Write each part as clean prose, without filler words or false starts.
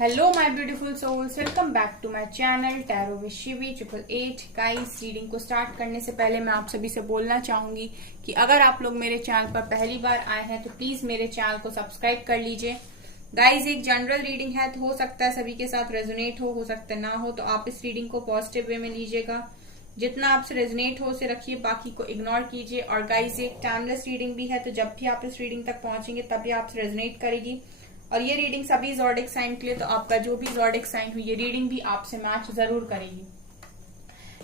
Hello my beautiful souls, welcome back to my channel tarot with Shivi 888। Guys, reading को start करने से पहले मैं आप सभी से बोलना चाहूंगी कि अगर आप लोग मेरे चैनल पर पहली बार आए हैं तो प्लीज मेरे चैनल को सब्सक्राइब कर लीजिए। गाइस, एक जनरल रीडिंग है तो हो सकता है सभी के साथ रेजोनेट हो सकता है ना हो, तो आप इस रीडिंग को पॉजिटिव वे में लीजिएगा। जितना आपसे रेजोनेट हो उसे रखिए, बाकी को इग्नोर कीजिए। और गाइस, एक टाइमलेस रीडिंग भी है, तो जब भी आप इस रीडिंग तक पहुंचेंगे तभी आपसे रेजोनेट करेगी। और ये रीडिंग सभी ज़ोडिक साइन के लिए, तो आपका जो भी ज़ोडिक साइन हो ये रीडिंग भी आपसे मैच जरूर करेगी।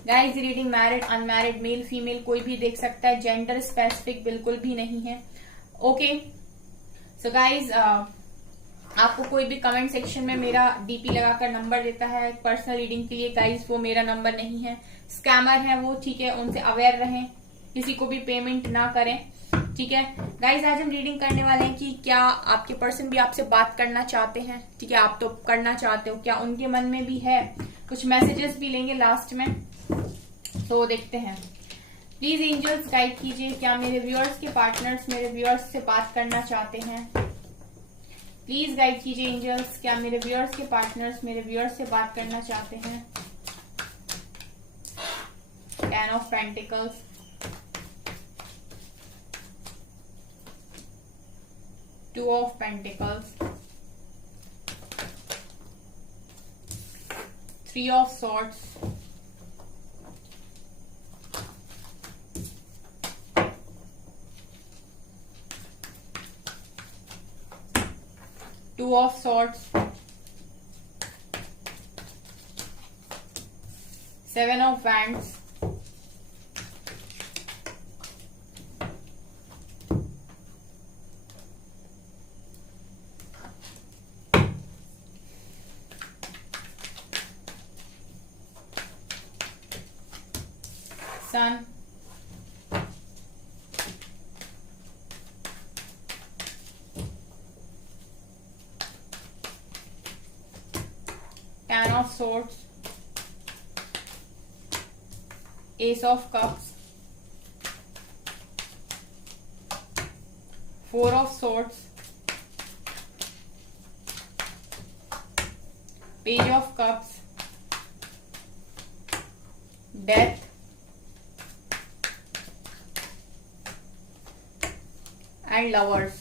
Guys, reading married unmarried male female कोई भी देख सकता है, जेंडर स्पेसिफिक बिल्कुल भी नहीं है। ओके, सो गाइस, आपको कोई भी कमेंट सेक्शन में मेरा डीपी लगाकर नंबर देता है पर्सनल रीडिंग के लिए, गाइस वो मेरा नंबर नहीं है, स्कैमर है वो, ठीक है। उनसे अवेयर रहें, किसी को भी पेमेंट ना करें, ठीक है। गाइस, आज हम रीडिंग करने वाले हैं कि क्या आपके पर्सन भी आपसे बात करना चाहते हैं, ठीक है। आप तो करना चाहते हो, क्या उनके मन में भी है। कुछ मैसेजेस भी लेंगे लास्ट में, तो देखते हैं। प्लीज एंजल्स गाइड कीजिए, क्या मेरे व्यूअर्स के पार्टनर्स मेरे व्यूअर्स से बात करना चाहते हैं। प्लीज गाइड कीजिए एंजल्स, क्या मेरे व्यूअर्स के पार्टनर्स मेरे व्यूअर्स से बात करना चाहते हैं। 10 of pentacles, 2 of Pentacles, 3 of Swords, 2 of Swords, 7 of Wands, Sun, 10 of Swords, Ace of Cups, 4 of Swords, Page of Cups, Death, and lovers.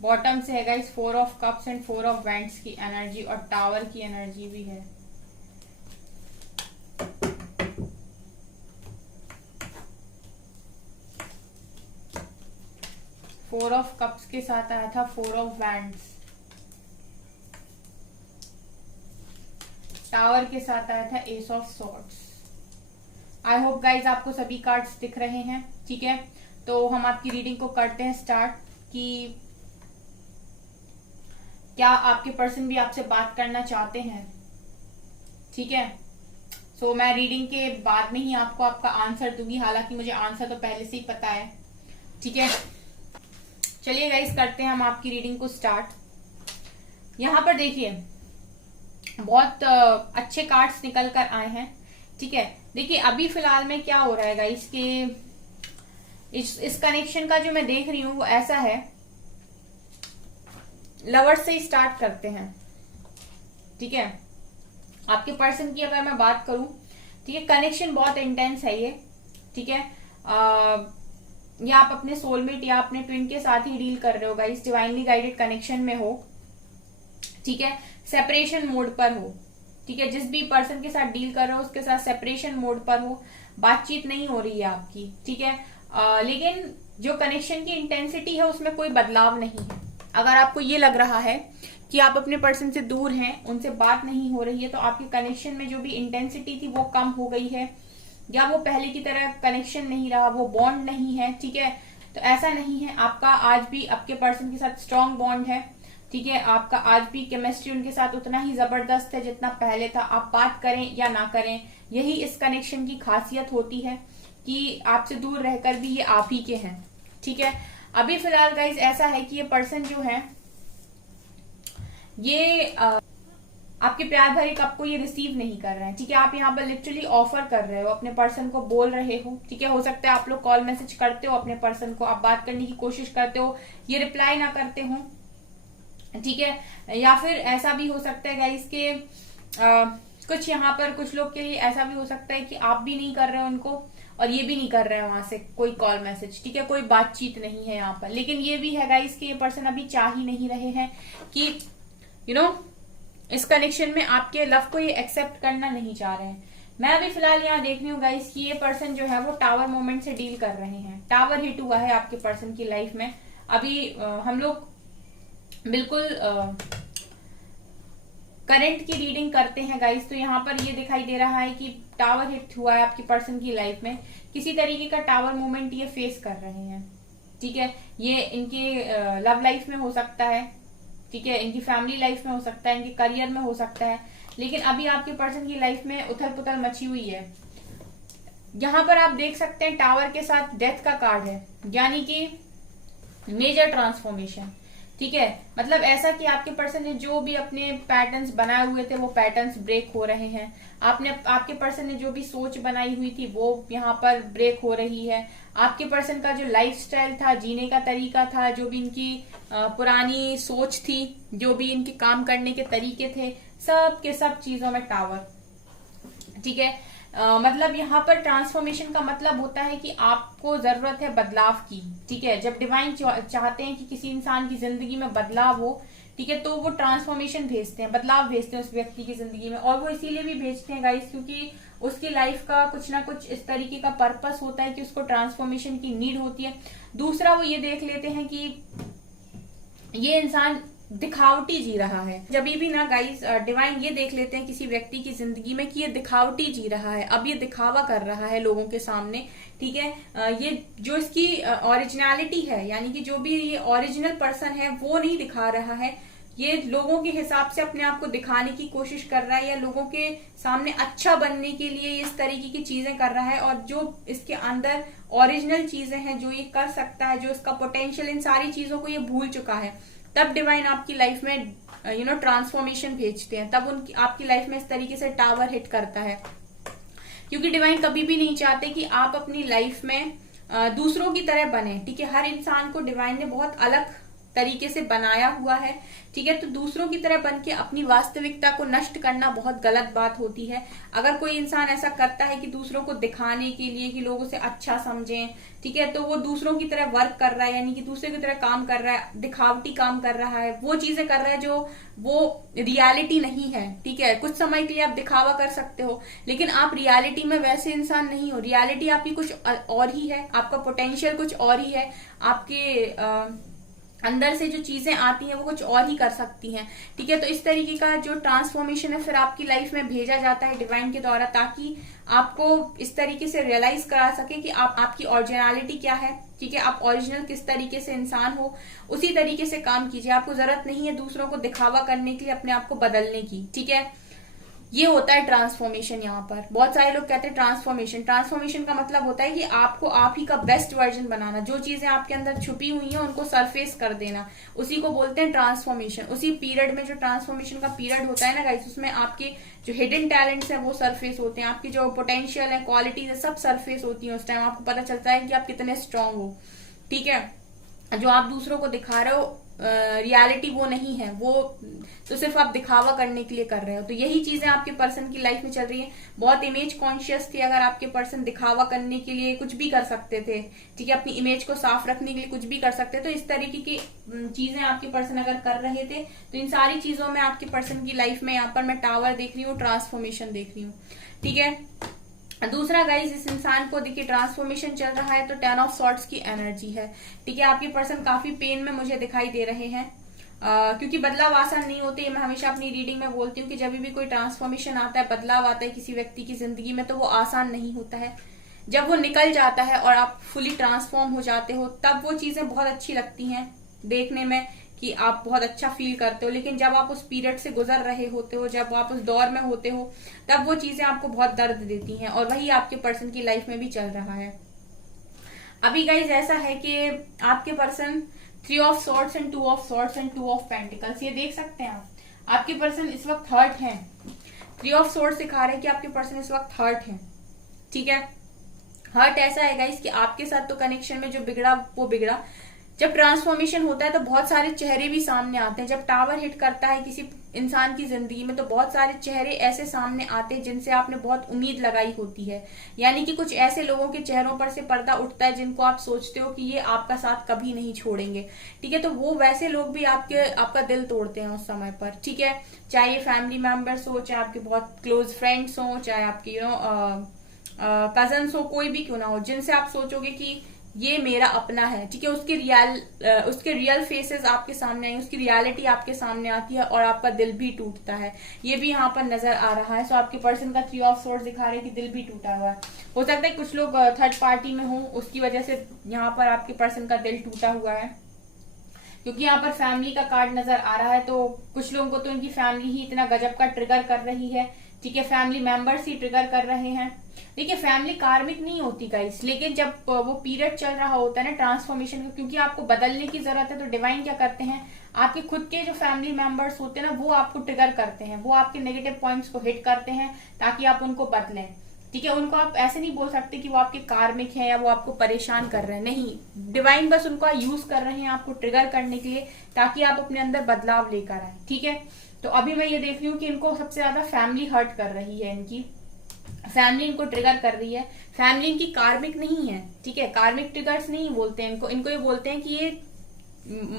Bottom से है guys 4 of cups and 4 of wands की energy, और tower की energy भी है। Four of cups के साथ आया था 4 ऑफ वैंड्स, टावर के साथ आया था S of swords. I hope guys आपको सभी कार्ड्स दिख रहे हैं, ठीक है। तो हम आपकी रीडिंग को करते हैं स्टार्ट कि क्या आपके पर्सन भी आपसे बात करना चाहते हैं, ठीक है। सो मैं रीडिंग के बाद में ही आपको आपका आंसर दूंगी, हालांकि मुझे आंसर तो पहले से ही पता है, ठीक है। चलिए गाइज, करते हैं हम आपकी रीडिंग को स्टार्ट। यहां पर देखिए बहुत अच्छे कार्ड्स निकल कर आए हैं, ठीक है। देखिए अभी फिलहाल में क्या हो रहा है गाइस कि इस कनेक्शन का जो मैं देख रही हूँ वो ऐसा है, लवर्स से ही स्टार्ट करते हैं, ठीक है। आपके पर्सन की अगर मैं बात करूं, ठीक है, कनेक्शन बहुत इंटेंस है ये, ठीक है। या आप अपने सोलमेट या अपने ट्विन के साथ ही डील कर रहे हो गाइस, डिवाइनली गाइडेड कनेक्शन में हो, ठीक है। सेपरेशन मोड पर हो, ठीक है। जिस भी पर्सन के साथ डील कर रहे हो उसके साथ सेपरेशन मोड पर हो, बातचीत नहीं हो रही है आपकी, ठीक है। लेकिन जो कनेक्शन की इंटेंसिटी है उसमें कोई बदलाव नहीं है। अगर आपको ये लग रहा है कि आप अपने पर्सन से दूर हैं, उनसे बात नहीं हो रही है, तो आपके कनेक्शन में जो भी इंटेंसिटी थी वो कम हो गई है, या वो पहले की तरह कनेक्शन नहीं रहा, वो बॉन्ड नहीं है, ठीक है। तो ऐसा नहीं है, आपका आज भी आपके पर्सन के साथ स्ट्रॉन्ग बॉन्ड है, ठीक है। आपका आज भी केमिस्ट्री उनके साथ उतना ही जबरदस्त है जितना पहले था। आप बात करें या ना करें, यही इस कनेक्शन की खासियत होती है कि आपसे दूर रहकर भी ये आप ही के हैं, ठीक है। अभी फिलहाल गाइज ऐसा है कि ये पर्सन जो है ये आपके प्यार भरे कप को ये रिसीव नहीं कर रहे हैं, ठीक है। आप यहाँ पर लिटरली ऑफर कर रहे हो, अपने पर्सन को बोल रहे हो, ठीक है। हो सकता है आप लोग कॉल मैसेज करते हो अपने पर्सन को, आप बात करने की कोशिश करते हो, ये रिप्लाई ना करते हो, ठीक है। या फिर ऐसा भी हो सकता है गाइस के कुछ यहाँ पर कुछ लोग के लिए ऐसा भी हो सकता है कि आप भी नहीं कर रहे हो उनको और ये भी नहीं कर रहे हैं वहां से कोई कॉल मैसेज, ठीक है, कोई बातचीत नहीं है यहाँ पर। लेकिन ये भी है गाइस कि ये पर्सन अभी चाह ही नहीं रहे हैं कि यू नो इस कनेक्शन में आपके लव को ये एक्सेप्ट करना नहीं चाह रहे हैं। मैं अभी फिलहाल यहाँ देख रही हूँ गाइस कि ये पर्सन जो है वो टावर मोमेंट से डील कर रहे हैं। टावर हिट हुआ है आपके पर्सन की लाइफ में। अभी हम लोग बिल्कुल करंट की रीडिंग करते हैं गाइस, तो यहाँ पर ये दिखाई दे रहा है कि टावर हिट हुआ है आपकी पर्सन की लाइफ में। किसी तरीके का टावर मूवमेंट ये फेस कर रहे हैं, ठीक है। ये इनकी लव लाइफ में हो सकता है, ठीक है, इनकी फैमिली लाइफ में हो सकता है, इनके करियर में हो सकता है। लेकिन अभी आपके पर्सन की लाइफ में उथल पुथल मची हुई है। यहाँ पर आप देख सकते हैं टावर के साथ डेथ का कार्ड है, यानी कि मेजर ट्रांसफॉर्मेशन, ठीक है। मतलब ऐसा कि आपके पर्सन ने जो भी अपने पैटर्न्स बनाए हुए थे वो पैटर्न्स ब्रेक हो रहे हैं। आपके पर्सन ने जो भी सोच बनाई हुई थी वो यहाँ पर ब्रेक हो रही है। आपके पर्सन का जो लाइफस्टाइल था, जीने का तरीका था, जो भी इनकी पुरानी सोच थी, जो भी इनके काम करने के तरीके थे, सब के सब चीजों में टावर, ठीक है। मतलब यहाँ पर ट्रांसफॉर्मेशन का मतलब होता है कि आपको जरूरत है बदलाव की, ठीक है। जब डिवाइन चाहते हैं कि किसी इंसान की जिंदगी में बदलाव हो, ठीक है, तो वो ट्रांसफॉर्मेशन भेजते हैं, बदलाव भेजते हैं उस व्यक्ति की जिंदगी में। और वो इसीलिए भी भेजते हैं गाइस क्योंकि उसकी लाइफ का कुछ ना कुछ इस तरीके का पर्पस होता है कि उसको ट्रांसफॉर्मेशन की नीड होती है। दूसरा वो ये देख लेते हैं कि ये इंसान दिखावटी जी रहा है। जब भी ना गाइस डिवाइन ये देख लेते हैं किसी व्यक्ति की जिंदगी में कि ये दिखावटी जी रहा है, अब ये दिखावा कर रहा है लोगों के सामने, ठीक है। ये जो इसकी ओरिजिनलिटी है, यानी कि जो भी ये ओरिजिनल पर्सन है वो नहीं दिखा रहा है, ये लोगों के हिसाब से अपने आप को दिखाने की कोशिश कर रहा है या लोगों के सामने अच्छा बनने के लिए इस तरीके की चीजें कर रहा है। और जो इसके अंदर ओरिजिनल चीजें हैं, जो ये कर सकता है, जो इसका पोटेंशियल, इन सारी चीजों को ये भूल चुका है। तब डिवाइन आपकी लाइफ में ट्रांसफॉर्मेशन भेजते हैं, तब उनकी आपकी लाइफ में इस तरीके से टावर हिट करता है। क्योंकि डिवाइन कभी भी नहीं चाहते कि आप अपनी लाइफ में दूसरों की तरह बने, ठीक है। हर इंसान को डिवाइन ने बहुत अलग तरीके से बनाया हुआ है, ठीक है। तो दूसरों की तरह बन के अपनी वास्तविकता को नष्ट करना बहुत गलत बात होती है। अगर कोई इंसान ऐसा करता है कि दूसरों को दिखाने के लिए कि लोग उसे अच्छा समझें, ठीक है, तो वो दूसरों की तरह वर्क कर रहा है, यानी कि दूसरे की तरह काम कर रहा है, दिखावटी काम कर रहा है, वो चीजें कर रहा है जो वो रियलिटी नहीं है, ठीक है। कुछ समय के लिए आप दिखावा कर सकते हो, लेकिन आप रियलिटी में वैसे इंसान नहीं हो। रियलिटी आपकी कुछ और ही है, आपका पोटेंशियल कुछ और ही है, आपके अंदर से जो चीजें आती हैं वो कुछ और ही कर सकती हैं, ठीक है। तो इस तरीके का जो ट्रांसफॉर्मेशन है फिर आपकी लाइफ में भेजा जाता है डिवाइन के द्वारा, ताकि आपको इस तरीके से रियलाइज करा सके कि आपकी ओरिजिनलिटी क्या है, ठीक है। आप ओरिजिनल किस तरीके से इंसान हो, उसी तरीके से काम कीजिए। आपको जरूरत नहीं है दूसरों को दिखावा करने के लिए अपने आप को बदलने की, ठीक है। ये होता है ट्रांसफॉर्मेशन। यहाँ पर बहुत सारे लोग कहते हैं ट्रांसफॉर्मेशन का मतलब होता है कि आपको आप ही का बेस्ट वर्जन बनाना, जो चीजें आपके अंदर छुपी हुई हैं उनको सरफेस कर देना, उसी को बोलते हैं ट्रांसफॉर्मेशन। उसी पीरियड में जो ट्रांसफॉर्मेशन का पीरियड होता है ना गाइस, उसमें आपके जो हिडन टैलेंट्स हैं वो सरफेस होते हैं, आपकी जो पोटेंशियल है, क्वालिटीज है, सब सरफेस होती है। उस टाइम आपको पता चलता है कि आप कितने स्ट्रांग हो, ठीक है। जो आप दूसरों को दिखा रहे हो रियलिटी वो नहीं है, वो तो सिर्फ आप दिखावा करने के लिए कर रहे हो। तो यही चीजें आपके पर्सन की लाइफ में चल रही है। बहुत इमेज कॉन्शियस थे, अगर आपके पर्सन दिखावा करने के लिए कुछ भी कर सकते थे, ठीक है, अपनी इमेज को साफ रखने के लिए कुछ भी कर सकते थे। तो इस तरीके की चीजें आपके पर्सन अगर कर रहे थे, तो इन सारी चीजों में आपके पर्सन की लाइफ में यहाँ पर मैं टावर देख रही हूँ, ट्रांसफॉर्मेशन देख रही हूँ, ठीक है। दूसरा गाइस, इस इंसान को देखिए ट्रांसफॉर्मेशन चल रहा है तो 10 ऑफ सॉर्ड्स की एनर्जी है, ठीक है। आपके पर्सन काफी पेन में मुझे दिखाई दे रहे हैं, क्योंकि बदलाव आसान नहीं होते। मैं हमेशा अपनी रीडिंग में बोलती हूँ कि जब भी कोई ट्रांसफॉर्मेशन आता है, बदलाव आता है किसी व्यक्ति की जिंदगी में, तो वो आसान नहीं होता है। जब वो निकल जाता है और आप फुली ट्रांसफॉर्म हो जाते हो, तब वो चीजें बहुत अच्छी लगती हैं देखने में कि आप बहुत अच्छा फील करते हो। लेकिन जब आप उस पीरियड से गुजर रहे होते हो, जब आप उस दौर में होते हो, तब वो चीजें आपको बहुत दर्द देती हैं। और वही आपके पर्सन की लाइफ में भी चल रहा है। अभी गाइज ऐसा है कि आपके person 3 of swords and 2 of swords and 2 of pentacles, ये देख सकते हैं आप। आपके पर्सन इस वक्त हर्ट हैं। 3 ऑफ सॉर्ड्स दिखा रहे हैं कि आपके पर्सन इस वक्त हर्ट हैं, ठीक है। हर्ट ऐसा है गाइज कि आपके साथ तो कनेक्शन में जो बिगड़ा वो बिगड़ा, जब ट्रांसफॉर्मेशन होता है तो बहुत सारे चेहरे भी सामने आते हैं। जब टावर हिट करता है किसी इंसान की जिंदगी में तो बहुत सारे चेहरे ऐसे सामने आते हैं जिनसे आपने बहुत उम्मीद लगाई होती है, यानी कि कुछ ऐसे लोगों के चेहरों पर से पर्दा उठता है जिनको आप सोचते हो कि ये आपका साथ कभी नहीं छोड़ेंगे, ठीक है। तो वो वैसे लोग भी आपका दिल तोड़ते हैं उस समय पर, ठीक है। चाहे ये फैमिली मेंबर्स हो, चाहे आपके बहुत क्लोज फ्रेंड्स हो, चाहे आपके कजन्स हो, कोई भी क्यों ना हो, जिनसे आप सोचोगे कि ये मेरा अपना है, ठीक है। उसके रियल फेसेस आपके सामने आए, उसकी रियलिटी आपके सामने आती है और आपका दिल भी टूटता है। ये भी यहाँ पर नजर आ रहा है। सो आपके पर्सन का 3 ऑफ सोर्ड्स दिखा रहे हैं कि दिल भी टूटा हुआ है। हो सकता है कुछ लोग थर्ड पार्टी में हो, उसकी वजह से यहाँ पर आपके पर्सन का दिल टूटा हुआ है, क्योंकि यहाँ पर फैमिली का कार्ड नजर आ रहा है। तो कुछ लोगों को तो इनकी फैमिली ही इतना गजब का ट्रिगर कर रही है, ठीक है। फैमिली मेंबर्स ही ट्रिगर कर रहे हैं। देखिए फैमिली कार्मिक नहीं होती गाइस, लेकिन जब वो पीरियड चल रहा होता है ना ट्रांसफॉर्मेशन का, क्योंकि आपको बदलने की जरूरत है, तो डिवाइन क्या करते हैं, आपके खुद के जो फैमिली मेंबर्स होते हैं ना वो आपको ट्रिगर करते हैं, वो आपके नेगेटिव पॉइंट्स को हिट करते हैं ताकि आप उनको बदलें, ठीक है। उनको आप ऐसे नहीं बोल सकते कि वो आपके कार्मिक हैं या वो आपको परेशान कर रहे हैं, नहीं। डिवाइन बस उनको यूज कर रहे हैं आपको ट्रिगर करने के लिए, ताकि आप अपने अंदर बदलाव लेकर आए, ठीक है। तो अभी मैं ये देख रही हूँ कि इनको सबसे ज्यादा फैमिली हर्ट कर रही है, इनकी फैमिली इनको ट्रिगर कर रही है। फैमिली इनकी कार्मिक नहीं है, ठीक है। कार्मिक ट्रिगर्स नहीं बोलते हैं इनको ये बोलते हैं कि ये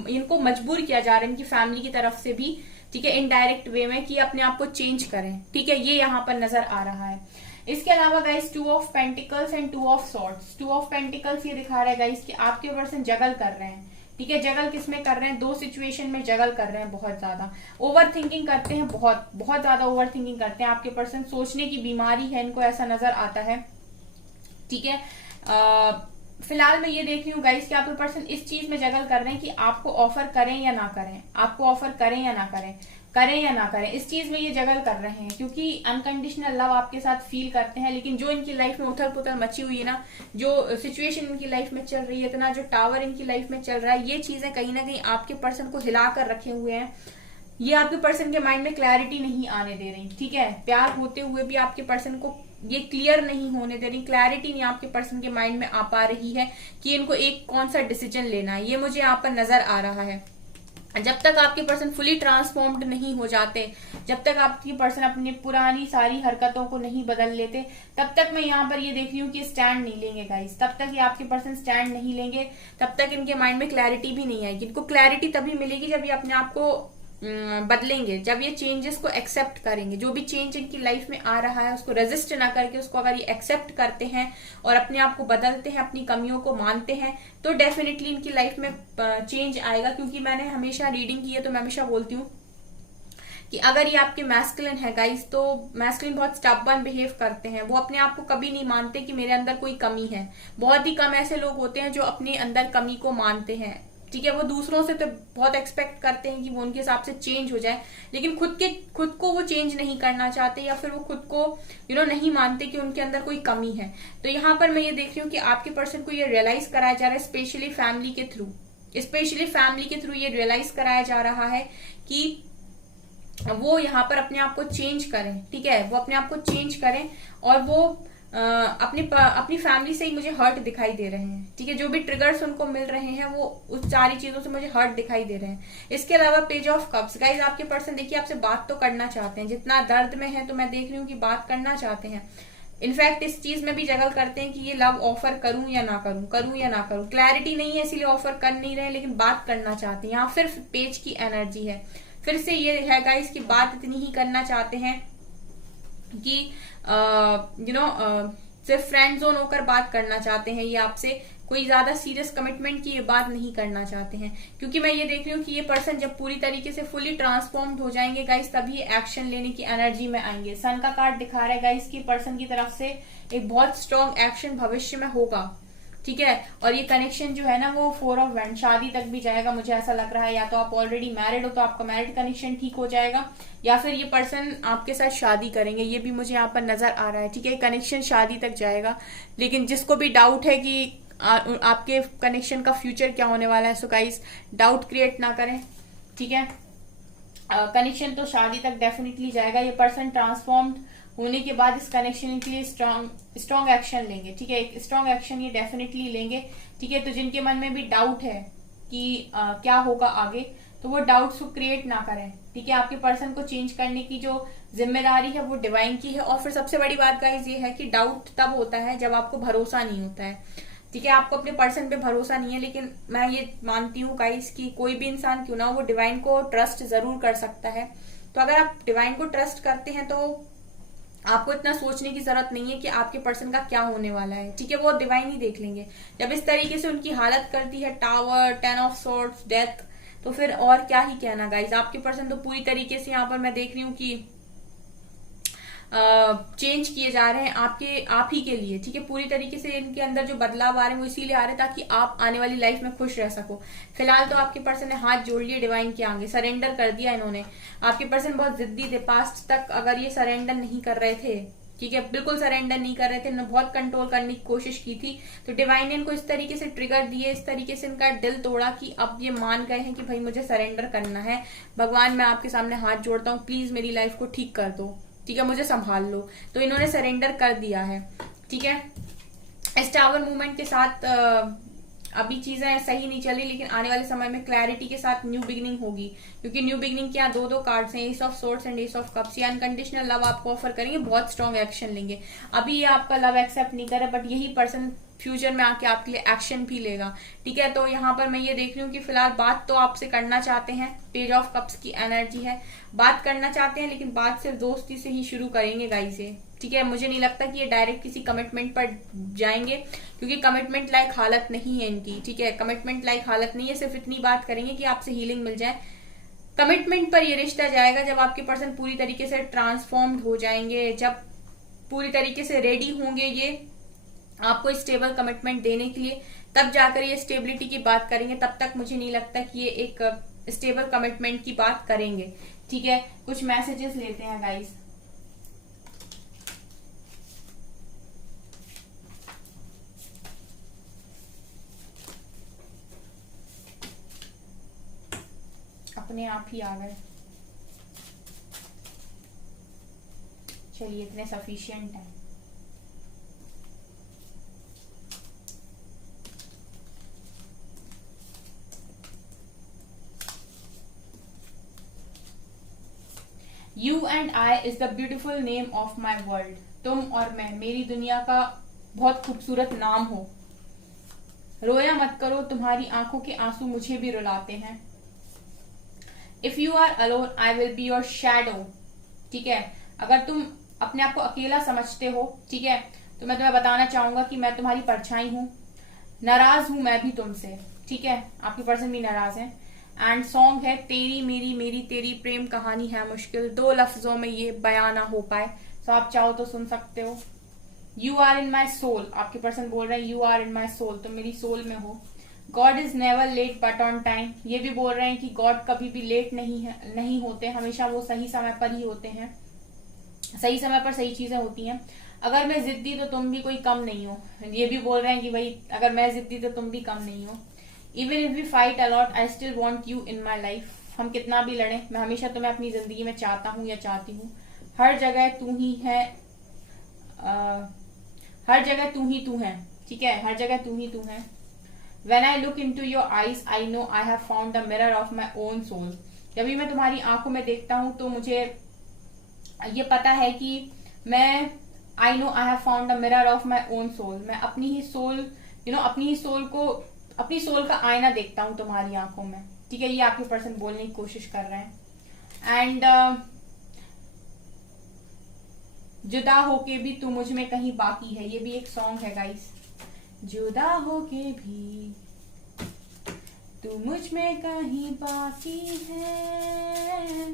इनको मजबूर किया जा रहा है इनकी फैमिली की तरफ से भी, ठीक है, इनडायरेक्ट वे में, कि अपने आप को चेंज करें, ठीक है। ये यहाँ पर नजर आ रहा है। इसके अलावा guys 2 of pentacles and 2 of swords. 2 of pentacles ये दिखा रहा है गाइस कि आपके पर्सन जगल कर रहे हैं, ठीक है। जगल किसमें कर रहे हैं, 2 सिचुएशन में जगल कर रहे हैं। बहुत ज्यादा ओवर थिंकिंग करते हैं, बहुत बहुत ज्यादा ओवर थिंकिंग करते हैं आपके पर्सन। सोचने की बीमारी है इनको, ऐसा नजर आता है, ठीक है। फिलहाल मैं ये देख रही हूँ गाइस कि आपके पर्सन इस चीज में जगल कर रहे हैं कि आपको ऑफर करें या ना करें, आपको ऑफर करें या ना करें, करें या ना करें, इस चीज में ये जगल कर रहे हैं, क्योंकि अनकंडीशनल लव आपके साथ फील करते हैं। लेकिन जो इनकी लाइफ में उथल पुथल मची हुई है ना, जो सिचुएशन इनकी लाइफ में चल रही है, इतना जो टावर इनकी लाइफ में चल रहा है, ये चीजें कहीं ना कहीं आपके पर्सन को हिला कर रखे हुए हैं। ये आपके पर्सन के माइंड में क्लैरिटी नहीं आने दे रही, ठीक है। प्यार होते हुए भी आपके पर्सन को ये क्लियर नहीं होने दे रही, क्लैरिटी नहीं आपके पर्सन के माइंड में आ पा रही है कि इनको एक कौन सा डिसीजन लेना है। ये मुझे यहाँ पर नजर आ रहा है। जब तक आपके पर्सन फुली ट्रांसफॉर्म्ड नहीं हो जाते, जब तक आपकी पर्सन अपनी पुरानी सारी हरकतों को नहीं बदल लेते, तब तक मैं यहाँ पर ये देख रही हूँ कि स्टैंड नहीं लेंगे गाइस। तब तक ये आपके पर्सन स्टैंड नहीं लेंगे, तब तक इनके माइंड में क्लैरिटी भी नहीं आएगी। इनको क्लैरिटी तभी मिलेगी जब ये अपने आप को बदलेंगे, जब ये चेंजेस को एक्सेप्ट करेंगे। जो भी चेंज इनकी लाइफ में आ रहा है उसको रेजिस्ट ना करके उसको अगर ये एक्सेप्ट करते हैं और अपने आप को बदलते हैं, अपनी कमियों को मानते हैं, तो डेफिनेटली इनकी लाइफ में चेंज आएगा। क्योंकि मैंने हमेशा रीडिंग की है तो मैं हमेशा बोलती हूँ कि अगर ये आपके मैस्कुलिन है गाइस, तो मैस्कुलिन बहुत स्टबर्न बिहेव करते हैं। वो अपने आप को कभी नहीं मानते कि मेरे अंदर कोई कमी है। बहुत ही कम ऐसे लोग होते हैं जो अपने अंदर कमी को मानते हैं, ठीक है। वो दूसरों से तो बहुत एक्सपेक्ट करते हैं कि वो उनके हिसाब से चेंज हो जाए, लेकिन खुद को वो चेंज नहीं करना चाहते, या फिर वो खुद को नहीं मानते कि उनके अंदर कोई कमी है। तो यहाँ पर मैं ये देख रही हूँ कि आपके पर्सन को ये रियलाइज कराया जा रहा है, स्पेशली फैमिली के थ्रू ये रियलाइज कराया जा रहा है कि वो यहाँ पर अपने आप को चेंज करें, ठीक है। वो अपने आप को चेंज करें और वो अपनी फैमिली से ही मुझे हर्ट दिखाई दे रहे हैं, ठीक है। जो भी ट्रिगर्स उनको मिल रहे हैं वो उस सारी चीजों से मुझे हर्ट दिखाई दे रहे हैं। इसके अलावा पेज ऑफ कप्स। गाइज आपके पर्सन देखिए आपसे बात तो करना चाहते हैं, जितना दर्द में है तो मैं देख रही हूँ कि बात करना चाहते हैं। इनफैक्ट इस चीज में भी जगल करते हैं कि ये लव ऑफर करूं या ना करूं, करूं या ना करूं। क्लैरिटी नहीं है इसीलिए ऑफर कर नहीं रहे, लेकिन बात करना चाहते हैं। यहाँ फिर पेज की एनर्जी है, फिर से ये है गाइस कि बात इतनी ही करना चाहते हैं कि सिर्फ फ्रेंड जोन होकर बात करना चाहते हैं। ये आपसे कोई ज्यादा सीरियस कमिटमेंट की ये बात नहीं करना चाहते हैं, क्योंकि मैं ये देख रही हूँ कि ये पर्सन जब पूरी तरीके से फुली ट्रांसफॉर्म्ड हो जाएंगे गाइस, तभी एक्शन लेने की एनर्जी में आएंगे। सन का कार्ड दिखा रहा है गाइस की पर्सन की तरफ से एक बहुत स्ट्रॉन्ग एक्शन भविष्य में होगा, ठीक है। और ये कनेक्शन जो है ना वो 4 ऑफ वैंड शादी तक भी जाएगा, मुझे ऐसा लग रहा है। या तो आप ऑलरेडी मैरिड हो तो आपका मैरिड कनेक्शन ठीक हो जाएगा, या फिर ये पर्सन आपके साथ शादी करेंगे, ये भी मुझे यहाँ पर नजर आ रहा है, ठीक है। कनेक्शन शादी तक जाएगा। लेकिन जिसको भी डाउट है कि आपके कनेक्शन का फ्यूचर क्या होने वाला है, सो गाइस डाउट क्रिएट ना करें, ठीक है। कनेक्शन तो शादी तक डेफिनेटली जाएगा। ये पर्सन ट्रांसफॉर्म्ड होने के बाद इस कनेक्शन के लिए स्ट्रॉन्ग एक्शन लेंगे, ठीक है। एक स्ट्रॉन्ग एक्शन ये डेफिनेटली लेंगे, ठीक है। तो जिनके मन में भी डाउट है कि क्या होगा आगे, तो वो डाउट्स को क्रिएट ना करें। ठीक है, आपके पर्सन को चेंज करने की जो जिम्मेदारी है वो डिवाइन की है। और फिर सबसे बड़ी बात गाइस ये है कि डाउट तब होता है जब आपको भरोसा नहीं होता है। ठीक है, आपको अपने पर्सन पे भरोसा नहीं है, लेकिन मैं ये मानती हूँ गाइस कि कोई भी इंसान क्यों ना वो डिवाइन को ट्रस्ट जरूर कर सकता है। तो अगर आप डिवाइन को ट्रस्ट करते हैं तो आपको इतना सोचने की जरूरत नहीं है कि आपके पर्सन का क्या होने वाला है। ठीक है, वो डिवाइन ही देख लेंगे। जब इस तरीके से उनकी हालत करती है टावर, 10 ऑफ सॉर्ड्स, डेथ, तो फिर और क्या ही कहना गाइस। आपके पर्सन तो पूरी तरीके से यहाँ पर मैं देख रही हूँ कि चेंज किए जा रहे हैं आप ही के लिए। ठीक है, पूरी तरीके से इनके अंदर जो बदलाव आ रहे हैं वो इसीलिए आ रहे हैं ताकि आप आने वाली लाइफ में खुश रह सको। फिलहाल तो आपके पर्सन ने हाथ जोड़ लिए डिवाइन के आगे, सरेंडर कर दिया इन्होंने। आपके पर्सन बहुत जिद्दी थे, पास्ट तक अगर ये सरेंडर नहीं कर रहे थे, ठीक है, बिल्कुल सरेंडर नहीं कर रहे थे, इन्होंने बहुत कंट्रोल करने की कोशिश की थी, तो डिवाइन ने इनको इस तरीके से ट्रिगर दिए, इस तरीके से इनका दिल तोड़ा कि अब ये मान गए हैं कि भाई मुझे सरेंडर करना है। भगवान मैं आपके सामने हाथ जोड़ता हूँ, प्लीज मेरी लाइफ को ठीक कर दो। ठीक है, मुझे संभाल लो। तो इन्होंने सरेंडर कर दिया है। ठीक है, इस टावर मूवमेंट के साथ अभी चीजें सही नहीं चल रही, लेकिन आने वाले समय में क्लैरिटी के साथ न्यू बिगिनिंग होगी, क्योंकि न्यू बिगिनिंग के यहाँ दो कार्ड्स हैं, S of swords and S of cups. ये अनकंडीशनल लव आपको ऑफर करेंगे, बहुत स्ट्रॉन्ग एक्शन लेंगे। अभी ये आपका लव एक्सेप्ट नहीं करे, बट यही पर्सन फ्यूचर में आके आपके लिए एक्शन भी लेगा। ठीक है, तो यहाँ पर मैं ये देख रही हूँ कि फिलहाल बात तो आपसे करना चाहते हैं, पेज ऑफ कप्स की एनर्जी है, बात करना चाहते हैं, लेकिन बात सिर्फ दोस्ती से ही शुरू करेंगे गाइस ये। ठीक है, मुझे नहीं लगता कि ये डायरेक्ट किसी कमिटमेंट पर जाएंगे, क्योंकि कमिटमेंट लाइक हालत नहीं है इनकी। ठीक है, कमिटमेंट लाइक हालत नहीं है, सिर्फ इतनी बात करेंगे कि आपसे हीलिंग मिल जाए। कमिटमेंट पर ये रिश्ता जाएगा जब आपके पर्सन पूरी तरीके से ट्रांसफॉर्म्ड हो जाएंगे, जब पूरी तरीके से रेडी होंगे ये आपको स्टेबल कमिटमेंट देने के लिए, तब जाकर ये स्टेबिलिटी की बात करेंगे। तब तक मुझे नहीं लगता कि ये एक स्टेबल कमिटमेंट की बात करेंगे। ठीक है, कुछ मैसेजेस लेते हैं गाइस। अपने आप ही आ गए, चलिए इतने सफिशिएंट है। You and I is the beautiful name of my world. तुम और मैं, मेरी दुनिया का बहुत खूबसूरत नाम हो। रोया मत करो, तुम्हारी आंखों के आंसू मुझे भी रुलाते हैं। If you are alone I will be your shadow. ठीक है, अगर तुम अपने आप को अकेला समझते हो, ठीक है, तो मैं तुम्हें बताना चाहूंगा कि मैं तुम्हारी परछाई हूं। नाराज हूं मैं भी तुमसे। ठीक है, आपकी पर्सन भी नाराज है। एंड सॉन्ग है तेरी मेरी मेरी तेरी प्रेम कहानी है मुश्किल, दो लफ्जों में ये बयां ना हो पाए। तो आप चाहो तो सुन सकते हो। You are in my soul, आपके पर्सन बोल रहे हैं you are in my soul, तो मेरी सोल में हो। God is never late but on time, ये भी बोल रहे हैं कि गॉड कभी भी लेट नहीं होते, हमेशा वो सही समय पर ही होते हैं, सही समय पर सही चीजें होती हैं। अगर मैं जिद्दी तो तुम भी कोई कम नहीं हो, ये भी बोल रहे हैं कि भाई अगर मैं जिद्दी तो तुम भी कम नहीं हो। Even if we fight a lot I still want you in my life, हम कितना भी लड़े मैं हमेशा तुम्हें अपनी जिंदगी में चाहता हूँ या चाहती हूँ। हर जगह तू ही है, हर जगह तू ही तू है। ठीक है, हर जगह तू ही तू है। When I look into your eyes, I know I have found the mirror of my own soul. जब भी मैं तुम्हारी आंखों में देखता हूँ तो मुझे ये पता है कि मैं I know I have found the mirror of my own soul. मैं अपनी ही सोल अपनी ही सोल को, अपनी सोल का आईना देखता हूँ तुम्हारी आंखों में। ठीक है, ये आपके पर्सन बोलने की कोशिश कर रहे हैं। एंड जुदा होके भी तू मुझ में कहीं बाकी है, ये भी एक सॉन्ग है गाइस। जुदा होके भी तू मुझ में कहीं बाकी है,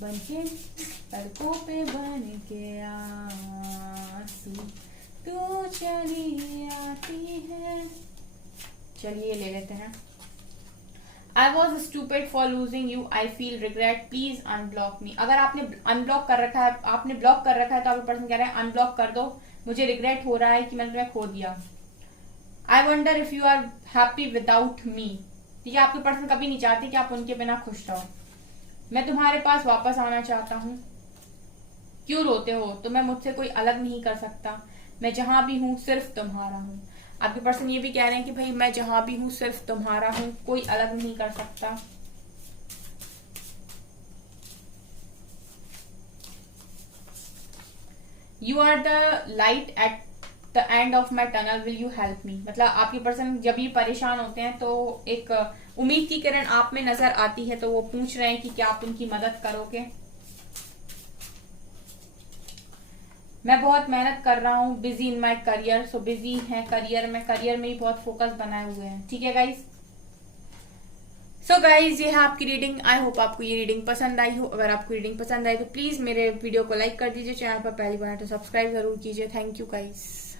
बनके सड़कों पे बन के आंसू तू चली आती है। चलिए ले लेते हैं। I was stupid for losing you. I feel regret. Please unblock me. अगर आपने अनब्लॉक कर रखा है, आपने ब्लॉक कर रखा है, तो आपका पर्सन कह रहा है अनब्लॉक कर दो, मुझे रिग्रेट हो रहा है कि मैंने तुम्हें खो दिया। I wonder if you are happy without me. ठीक है, आपके पर्सन कभी नहीं चाहते कि आप उनके बिना खुश रहो। मैं तुम्हारे पास वापस आना चाहता हूँ। क्यों रोते हो? तुम्हें मुझसे कोई अलग नहीं कर सकता। मैं जहां भी हूँ सिर्फ तुम्हारा हूँ। आपके पर्सन ये भी कह रहे हैं कि भाई मैं जहां भी हूं सिर्फ तुम्हारा हूं, कोई अलग नहीं कर सकता। You are the light at the end of my tunnel, will you help me. मतलब आपके पर्सन जब भी परेशान होते हैं तो एक उम्मीद की किरण आप में नजर आती है, तो वो पूछ रहे हैं कि क्या आप उनकी मदद करोगे। मैं बहुत मेहनत कर रहा हूँ, busy in my career. So busy है करियर में ही बहुत फोकस बनाए हुए हैं। ठीक है गाइज। सो गाइज ये है आपकी रीडिंग। आई होप आपको ये रीडिंग पसंद आई हो। अगर आपको रीडिंग पसंद आई तो प्लीज मेरे वीडियो को लाइक कर दीजिए, चैनल पर पहली बार तो सब्सक्राइब जरूर कीजिए। Thank you guys.